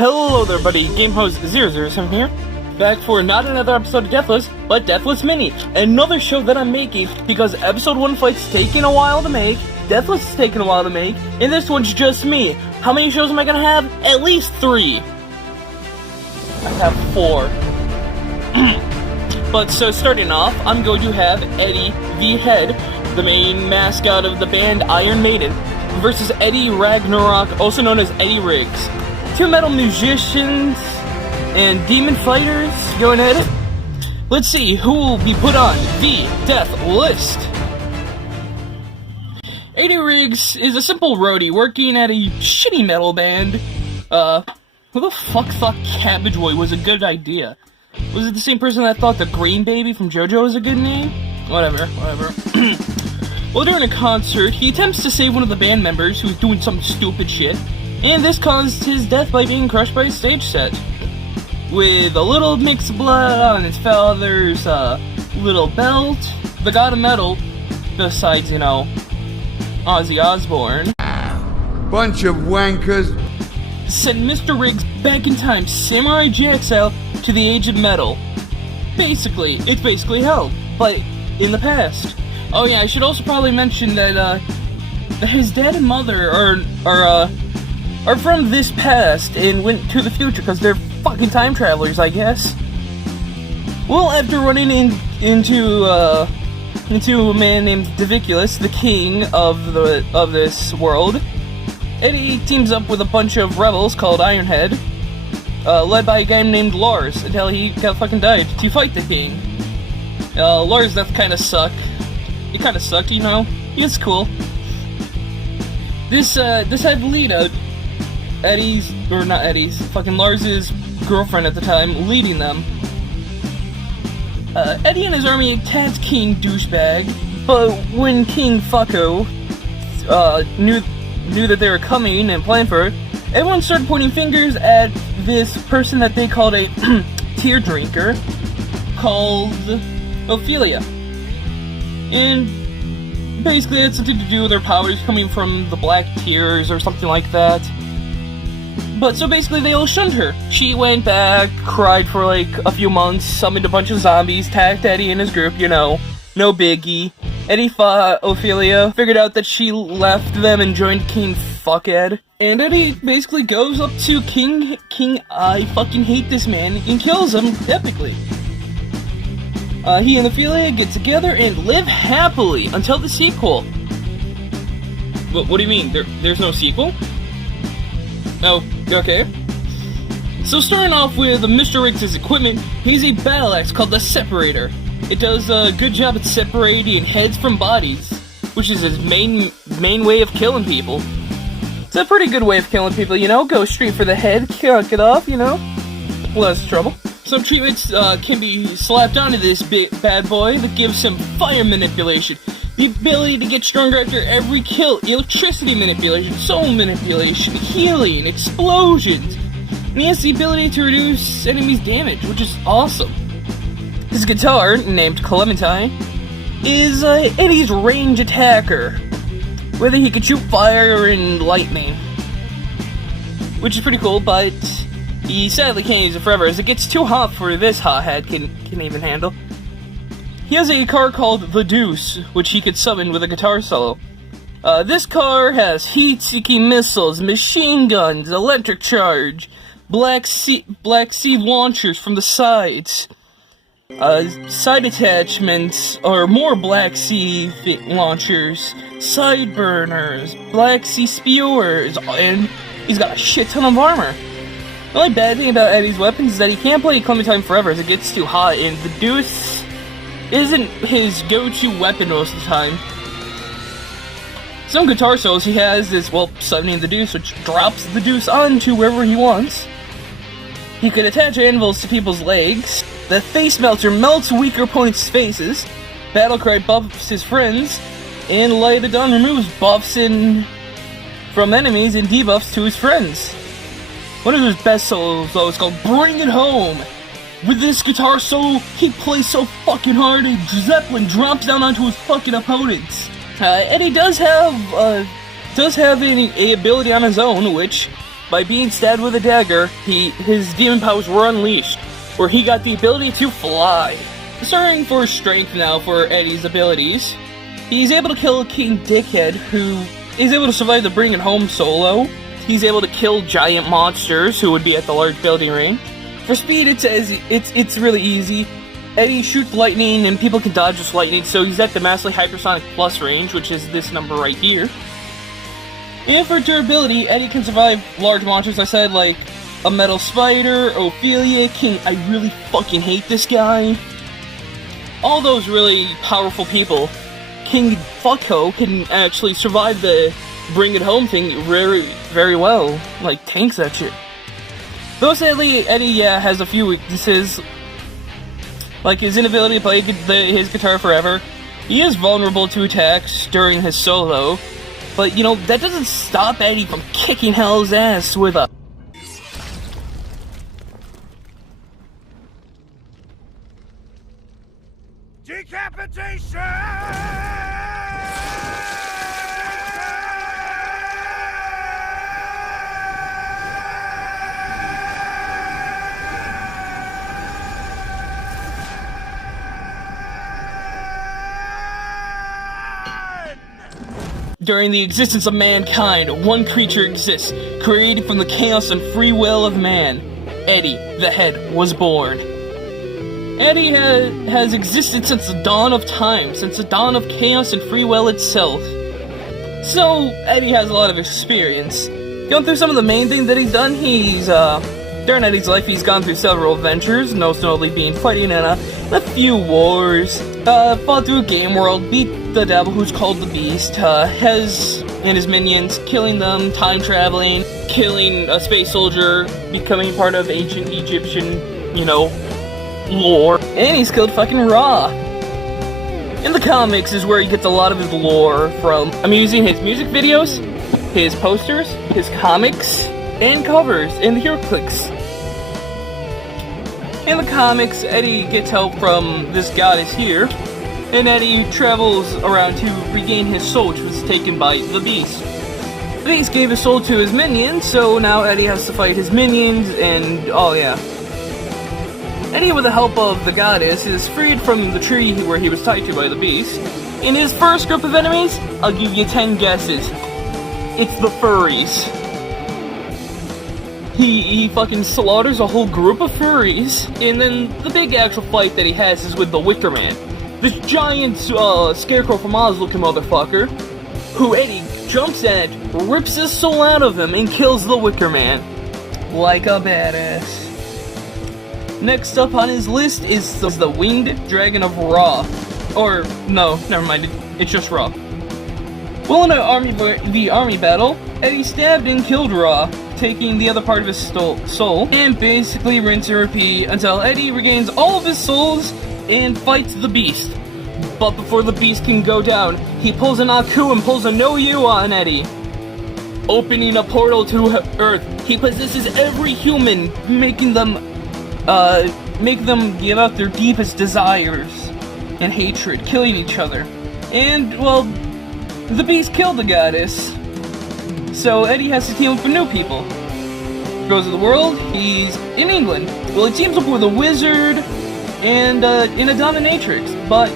Hello there, buddy. GameHost007 here, back for not another episode of Deathless, but Deathless Mini, another show that I'm making because Episode 1 Fight's taking a while to make, Deathless is taking a while to make, and this one's just me. How many shows am I gonna have? At least 3. I have 4. But so starting off, I'm going to have Eddie the Head, the main mascot of the band Iron Maiden, versus Eddie Ragnarok, also known as Eddie Riggs. 2 metal musicians and demon fighters going at it. Let's see who will be put on the death list. Eddie Riggs is a simple roadie working at a shitty metal band. Who the fuck thought Cabbage Boy was a good idea? Was it the same person that thought the Green Baby from JoJo was a good name? Whatever. While during a concert, he attempts to save one of the band members who's doing some stupid shit, and this caused his death by being crushed by a stage set. With a little mix of blood on his father's, little belt, the god of metal, besides, Ozzy Osbourne, bunch of wankers, sent Mr. Riggs back in time, Samurai Jack style, to the age of metal. It's basically hell, but in the past. Oh yeah, I should also probably mention that, his dad and mother are from this past and went to the future because they're fucking time travelers, I guess. Well, after running into a man named Diviculus, the king of this world, Eddie teams up with a bunch of rebels called Ironhead, led by a guy named Lars, until he got fucking died to fight the king. Lars' death kinda sucked. He kinda sucked, He was cool. This had Lita, Lars's girlfriend at the time, leading them. Eddie and his army attacked King Douchebag, but when King Fucko knew that they were coming and planned for it, everyone started pointing fingers at this person that they called a tear drinker, called Ophelia. And basically it had something to do with her powers coming from the black tears or something like that. But so basically they all shunned her. She went back, cried for like a few months, summoned a bunch of zombies, attacked Eddie and his group, no biggie. Eddie fought Ophelia, figured out that she left them and joined King Fuckhead. And Eddie basically goes up to King, I fucking hate this man, and kills him epically. He and Ophelia get together and live happily until the sequel. What do you mean? There's no sequel? Oh, okay. So starting off with Mr. Riggs' equipment, he's a battle axe called the Separator. It does a good job at separating heads from bodies, which is his main way of killing people. It's a pretty good way of killing people, go straight for the head, kick it off, less trouble. Some treatments can be slapped onto this bad boy that gives him fire manipulation, the ability to get stronger after every kill, electricity manipulation, soul manipulation, healing, explosions, and he has the ability to reduce enemies' damage, which is awesome. His guitar, named Clementine, is Eddie's range attacker, whether he can shoot fire and lightning, which is pretty cool, but he sadly can't use it forever as it gets too hot for this hothead can even handle. He has a car called the Deuce, which he could summon with a guitar solo. This car has heat-seeking missiles, machine guns, electric charge, black sea launchers from the sides, side attachments are more Black Sea launchers, side burners, Black Sea spewers, and he's got a shit ton of armor. The only bad thing about Eddie's weapons is that he can't play Clementine forever as it gets too hot, and the Deuce isn't his go-to weapon most of the time. Some guitar solos he has is, summoning the Deuce, which drops the Deuce onto wherever he wants. He could attach anvils to people's legs. The Face Melter melts weaker opponents' faces. Battlecry buffs his friends. And Light of Dawn removes buffs from enemies and debuffs to his friends. One of his best solos, though, is called Bring It Home. With this guitar solo, he plays so fucking hard, and Zeppelin drops down onto his fucking opponents. Eddie does have an ability on his own, which by being stabbed with a dagger, his demon powers were unleashed, where he got the ability to fly. Starting for strength now for Eddie's abilities, he's able to kill King Dickhead, who is able to survive the Bring It Home solo. He's able to kill giant monsters, who would be at the large building range. For speed, it's really easy. Eddie shoots lightning, and people can dodge this lightning, so he's at the Massively Hypersonic Plus range, which is this number right here. And for durability, Eddie can survive large monsters, I said, like a metal spider, Ophelia, King... I really fucking hate this guy. All those really powerful people. King Fucko can actually survive the Bring It Home thing very, very well. Like, tanks that shit. Though sadly, Eddie, has a few weaknesses. Like his inability to play his guitar forever. He is vulnerable to attacks during his solo. But, you know, that doesn't stop Eddie from kicking hell's ass with a... Decapitation! During the existence of mankind, one creature exists, created from the chaos and free will of man. Eddie, the Head, was born. Eddie has existed since the dawn of time, since the dawn of chaos and free will itself. So, Eddie has a lot of experience. Going through some of the main things that he's done, during Eddie's life, he's gone through several adventures, most notably being fighting in a few wars, fought through a game world, beat the devil who's called the Beast, has and his minions, killing them, time traveling, killing a space soldier, becoming part of ancient Egyptian, lore, and he's killed fucking Ra. In the comics is where he gets a lot of his lore from. I'm using his music videos, his posters, his comics, and covers, and the hero clicks. In the comics, Eddie gets help from this goddess here, and Eddie travels around to regain his soul, which was taken by the Beast. The Beast gave his soul to his minions, so now Eddie has to fight his minions, and oh yeah. Eddie, with the help of the goddess, is freed from the tree where he was tied to by the Beast. In his first group of enemies, I'll give you 10 guesses. It's the furries. He fucking slaughters a whole group of furries, and then the big actual fight that he has is with the Wicker Man. This giant scarecrow from Oz looking motherfucker, who Eddie jumps at, rips his soul out of him, and kills the Wicker Man. Like a badass. Next up on his list is the Winged Dragon of Ra. Or, no, never mind, it's just Ra. Well, in the army battle, Eddie stabbed and killed Ra, taking the other part of his soul, and basically rinse and repeat until Eddie regains all of his souls and fights the Beast. But before the Beast can go down, he pulls an Aku and pulls a No You on Eddie, opening a portal to Earth. He possesses every human, making them give out their deepest desires and hatred, killing each other. And, well, the Beast killed the goddess, so Eddie has to team up with new people. Goes to the world, he's in England. Well, he teams up with a wizard and in a dominatrix, but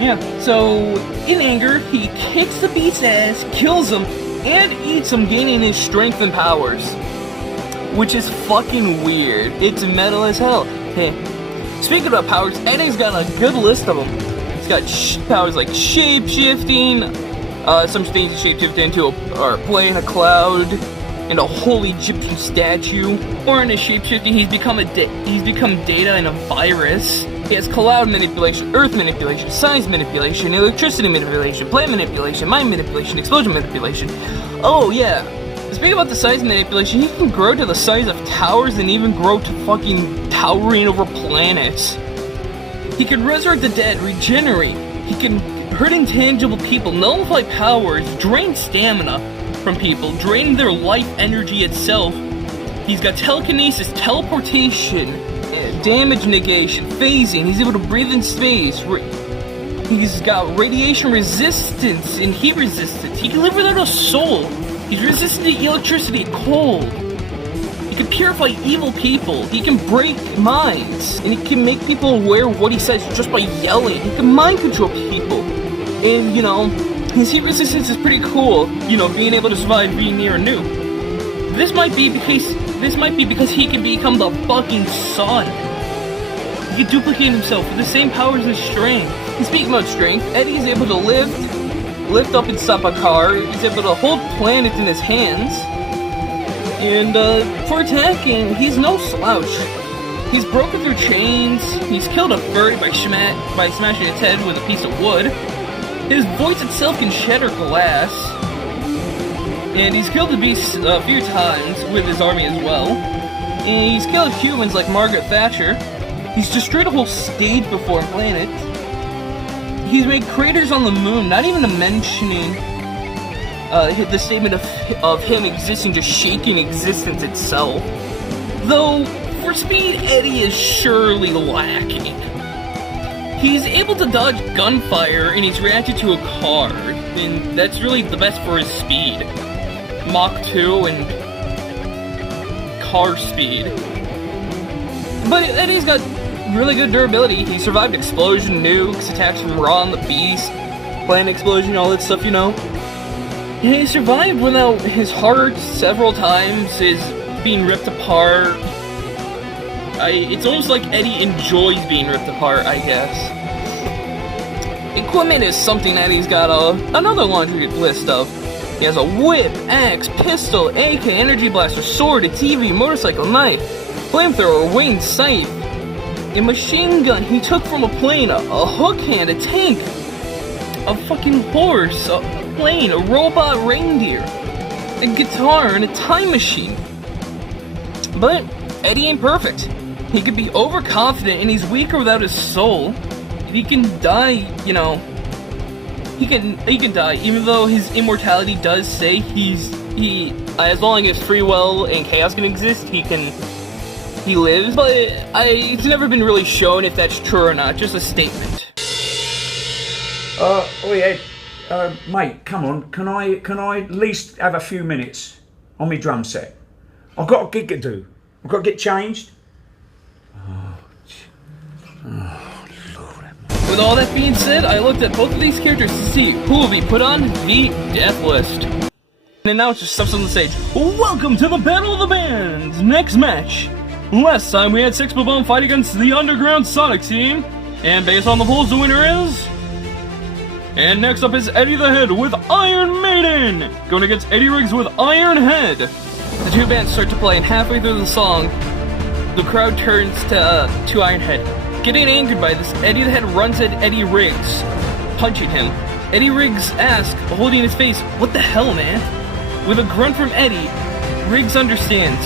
yeah. So, in anger, he kicks the Beast's ass, kills him, and eats him, gaining his strength and powers. Which is fucking weird. It's metal as hell. Hey. Speaking about powers, Eddie's got a good list of them. He's got powers like shape-shifting, some things he shapeshift into are playing a cloud, and a whole Egyptian statue. Or in his shapeshifting, he's become data in a virus. He has cloud manipulation, earth manipulation, science manipulation, electricity manipulation, plant manipulation, mind manipulation, explosion manipulation. Oh yeah. Speaking about the size manipulation, he can grow to the size of towers and even grow to fucking towering over planets. He can resurrect the dead, regenerate. He can hurt intangible people, nullify powers, drain stamina from people, drain their life energy itself. He's got telekinesis, teleportation, damage negation, phasing. He's able to breathe in space. He's got radiation resistance and heat resistance. He can live without a soul. He's resistant to electricity, cold. can purify evil people. He can break minds. And he can make people aware of what he says just by yelling. He can mind control people. And, you know, his heat resistance is pretty cool. You know, being able to survive being near a nuke. This might be because he can become the fucking sun. He can duplicate himself with the same powers as strength. And speaking about strength, Eddie's able to lift up and stop a car. He's able to hold planets in his hands. And for attacking, he's no slouch. He's broken through chains. He's killed a furry by smashing its head with a piece of wood. His voice itself can shatter glass. And he's killed the beast a few times with his army as well. And he's killed humans like Margaret Thatcher. He's destroyed a whole stage before a planet. He's made craters on the moon, not even mentioning the statement of him existing, just shaking existence itself. Though, for speed, Eddie is surely lacking. He's able to dodge gunfire and he's reacted to a car, and that's really the best for his speed. Mach 2 and car speed. But Eddie's got really good durability. He survived explosion, nukes, attacks from Ra and the Beast, planet explosion, all that stuff, you know. He survived without his heart several times, his being ripped apart. It's almost like Eddie enjoys being ripped apart, I guess. Equipment is something Eddie's got another laundry list of. He has a whip, axe, pistol, AK, energy blaster, sword, a TV, motorcycle, knife, flamethrower, winged scythe, a machine gun he took from a plane, a hook hand, a tank, a fucking horse, a plane, a robot reindeer, a guitar, and a time machine. But Eddie ain't perfect. He could be overconfident and he's weaker without his soul. He can die, you know. He can die, even though his immortality does say as long as free will and chaos can exist, he lives. But it's never been really shown if that's true or not. Just a statement. Mate, come on. Can I at least have a few minutes on my drum set? I've got a gig to do. I've got to get changed. With all that being said, I looked at both of these characters to see who will be put on the death list. And now it just steps on the stage. Welcome to the Battle of the Bands! Next match! Last time we had 6 Babone fight against the Underground Sonic team, and based on the polls, the winner is... And next up is Eddie the Head with Iron Maiden, going against Eddie Riggs with Iron Head. The two bands start to play, and halfway through the song, the crowd turns to Iron Head. Getting angered by this, Eddie the Head runs at Eddie Riggs, punching him. Eddie Riggs asks, holding his face, "What the hell, man?" With a grunt from Eddie, Riggs understands.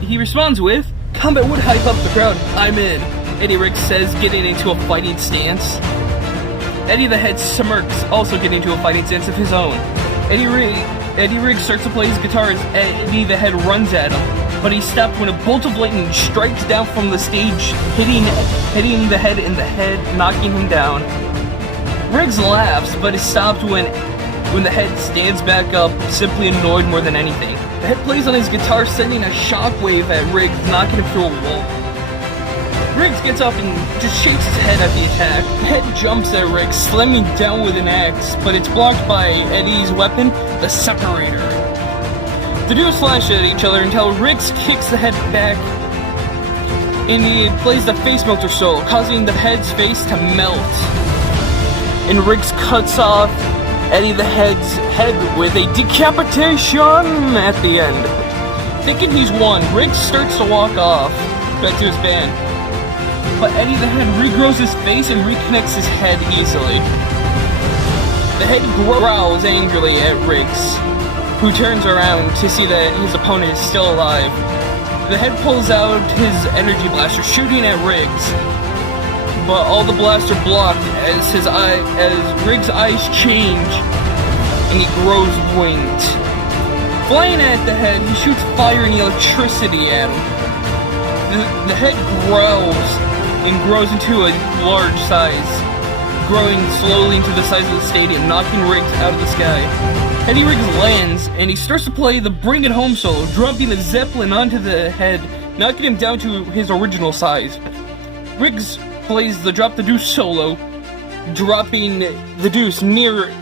He responds with, "Combat would hype up the crowd. I'm in," Eddie Riggs says, getting into a fighting stance. Eddie the Head smirks, also getting into a fighting stance of his own. Eddie Riggs starts to play his guitar as Eddie the Head runs at him, but he's stopped when a bolt of lightning strikes down from the stage, hitting the head in the head, knocking him down. Riggs laughs, but is stopped when the head stands back up, simply annoyed more than anything. The head plays on his guitar, sending a shockwave at Riggs, knocking him through a wall. Riggs gets up and just shakes his head at the attack. The head jumps at Riggs, slamming down with an axe, but it's blocked by Eddie's weapon, the Separator. The duo slash at each other until Riggs kicks the head back, and he plays the face melter solo, causing the head's face to melt. And Riggs cuts off Eddie the Head's head with a decapitation at the end. Thinking he's won, Riggs starts to walk off back to his band. But Eddie the Head regrows his face and reconnects his head easily. The head growls angrily at Riggs, who turns around to see that his opponent is still alive. The head pulls out his energy blaster, shooting at Riggs, but all the blasts are blocked as Riggs' eyes change and he grows wings. Flying at the head, he shoots fire and electricity at him. The head growls and grows into a large size, growing slowly into the size of the stadium, knocking Riggs out of the sky. Eddie Riggs lands, and he starts to play the Bring It Home solo, dropping the Zeppelin onto the head, knocking him down to his original size. Riggs plays the Drop the Deuce solo, dropping the deuce near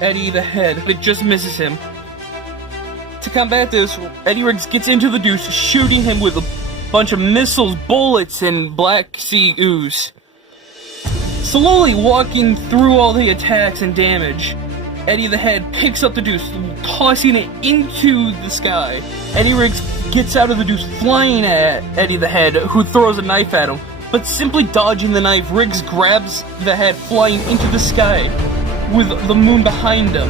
Eddie the head, but it just misses him. To combat this, Eddie Riggs gets into the deuce, shooting him with a bunch of missiles, bullets, and black sea ooze. Slowly walking through all the attacks and damage, Eddie the head picks up the deuce, tossing it into the sky. Eddie Riggs gets out of the deuce, flying at Eddie the head, who throws a knife at him. But simply dodging the knife, Riggs grabs the head, flying into the sky, with the moon behind him.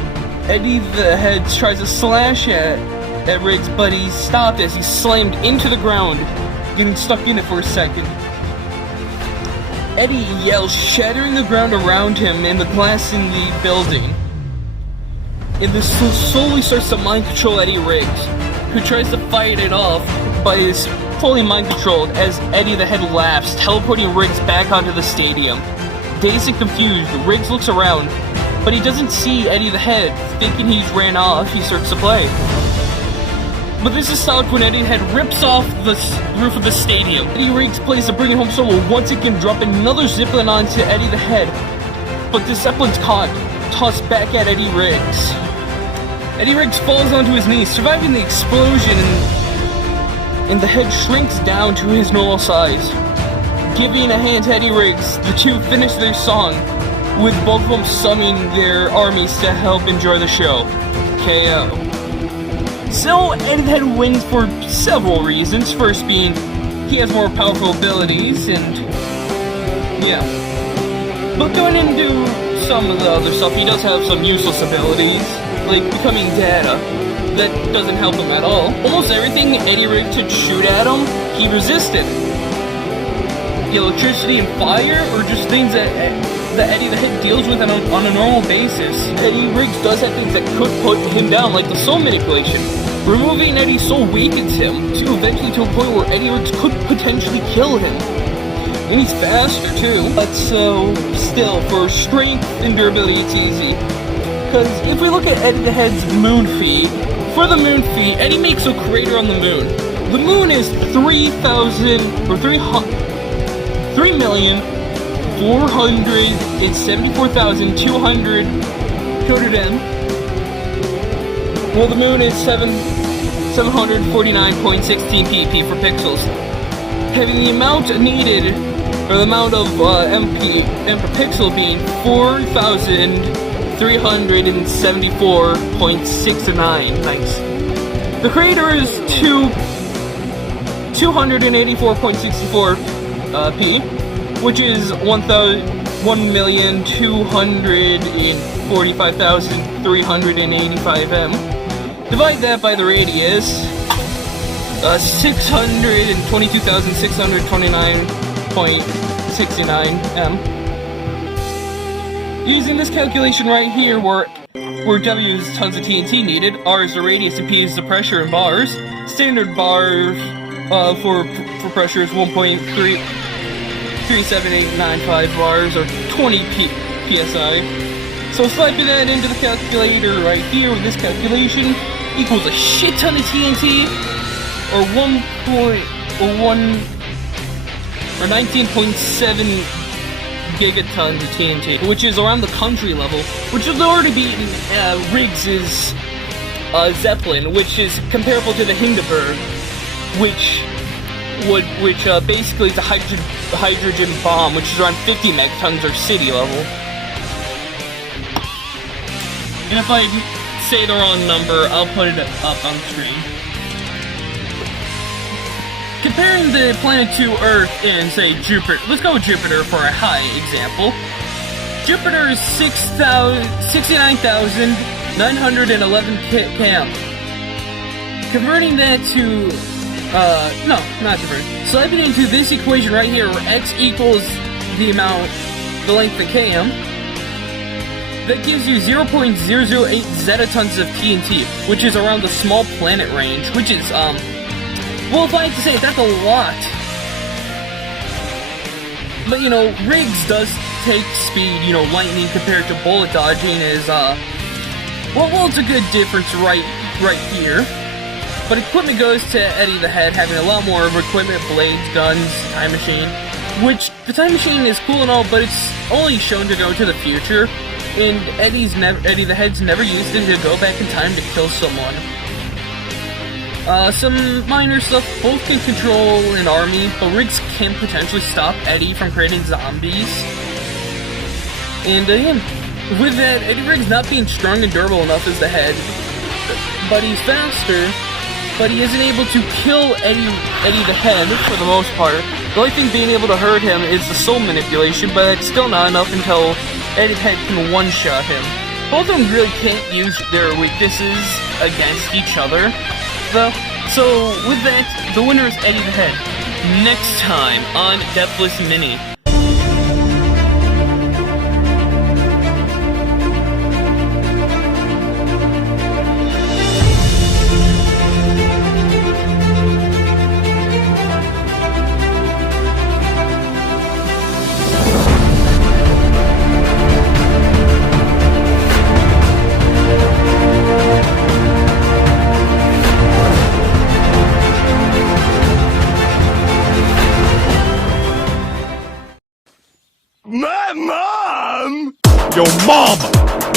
Eddie the head tries to slash at Riggs, but he's stopped as he's slammed into the ground, getting stuck in it for a second. Eddie yells, shattering the ground around him and the glass in the building. And this slowly starts to mind control Eddie Riggs, who tries to fight it off, but is fully mind controlled as Eddie the head laughs, teleporting Riggs back onto the stadium. Dazed and confused, Riggs looks around, but he doesn't see Eddie the head. Thinking he's ran off, he starts to play. But this is stopped when Eddie the head rips off the roof of the stadium. Eddie Riggs plays the Bring It Home solo once again, dropping another Zeppelin onto Eddie the head. But the Zeppelin's caught, tossed back at Eddie Riggs. Eddie Riggs falls onto his knees, surviving the explosion, and the head shrinks down to his normal size. Giving a hand to Eddie Riggs, the two finish their song, with both of them summoning their armies to help enjoy the show. KO. So, Eddie the Head wins for several reasons. First being, he has more powerful abilities, and yeah. But going into some of the other stuff, he does have some useless abilities, like becoming data. That doesn't help him at all. Almost everything Eddie Riggs could shoot at him, he resisted. Electricity and fire, or just things that Eddie the Head deals with on a normal basis. Eddie Riggs does have things that could put him down, like the soul manipulation. Removing Eddie's soul weakens him, to eventually to a point where Eddie Riggs could potentially kill him. And he's faster too. But so, still, for strength and durability, it's easy. Because if we look at Eddie the Head's moon feat, for the moon feat, Eddie makes a crater on the moon. The moon is 3,474,200 m. Well, the moon is 749.16 pp for pixels. Having the amount needed, or the amount of m per pixel being 4,374.69. Nice. The crater is 284.64 p, which is 1,245,385 m. Divide that by the radius, 622,629.69 m. Using this calculation right here, where W is tons of TNT needed, R is the radius, and P is the pressure in bars. Standard bars for pressure is 1.37895 bars, or 20 psi. So slapping that into the calculator right here with this calculation equals a shit ton of TNT, or 19.7 gigatons of TNT, which is around the country level, which has already beaten Riggs's Zeppelin, which is comparable to the Hindenburg, which basically is a hydrogen bomb, which is around 50 megatons or city level. And if I say the wrong number, I'll put it up on screen. Comparing the planet to Earth and, say, Jupiter. Let's go with Jupiter for a high example. Jupiter is 69,911 km. Converting that to, no, not converting. Slapping into this equation right here, where x equals the length of km, that gives you 0.008 zetatons of TNT, which is around the small planet range, which is, well, if I had to say it, that's a lot. But, Riggs does take speed, lightning compared to bullet dodging is Well, it's a good difference right here. But equipment goes to Eddie the Head, having a lot more of equipment, blades, guns, time machine. Which, the time machine is cool and all, but it's only shown to go to the future. And Eddie the Head's never used it to go back in time to kill someone. Some minor stuff, both can control an army, but Riggs can potentially stop Eddie from creating zombies. And, with that, Eddie Riggs not being strong and durable enough as the Head, but he's faster, but he isn't able to kill Eddie the Head for the most part. The only thing being able to hurt him is the soul manipulation, but that's still not enough until Eddie the Head can one-shot him. Both of them really can't use their weaknesses against each other, though. So, with that, the winner is Eddie the Head. Next time on Deathless Mini. My mom! Your mama!